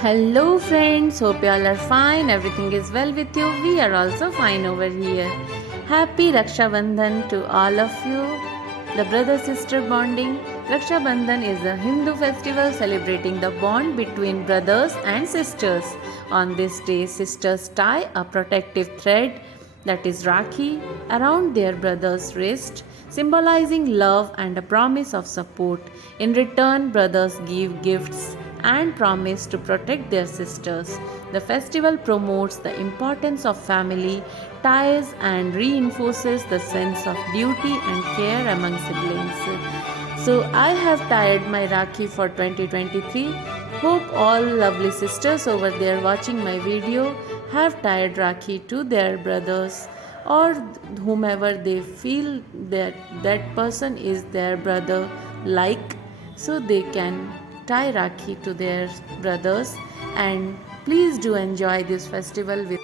Hello friends, hope you all are fine. Everything is well with you. We are also fine over here. Happy Raksha Bandhan to all of you. The brother sister bonding. Raksha Bandhan is a Hindu festival celebrating the bond between brothers and sisters. On this day, sisters tie a protective thread, that is Rakhi, around their brother's wrist, symbolizing love and a promise of support. In return, brothers give gifts and promise to protect their sisters. The festival promotes the importance of family ties and reinforces the sense of duty and care among siblings. So, I have tied my Rakhi for 2023. Hope all lovely sisters over there watching my video have tied Rakhi to their brothers or whomever they feel that that person is their brother like, so they can tie Rakhi to their brothers. And please do enjoy this festival with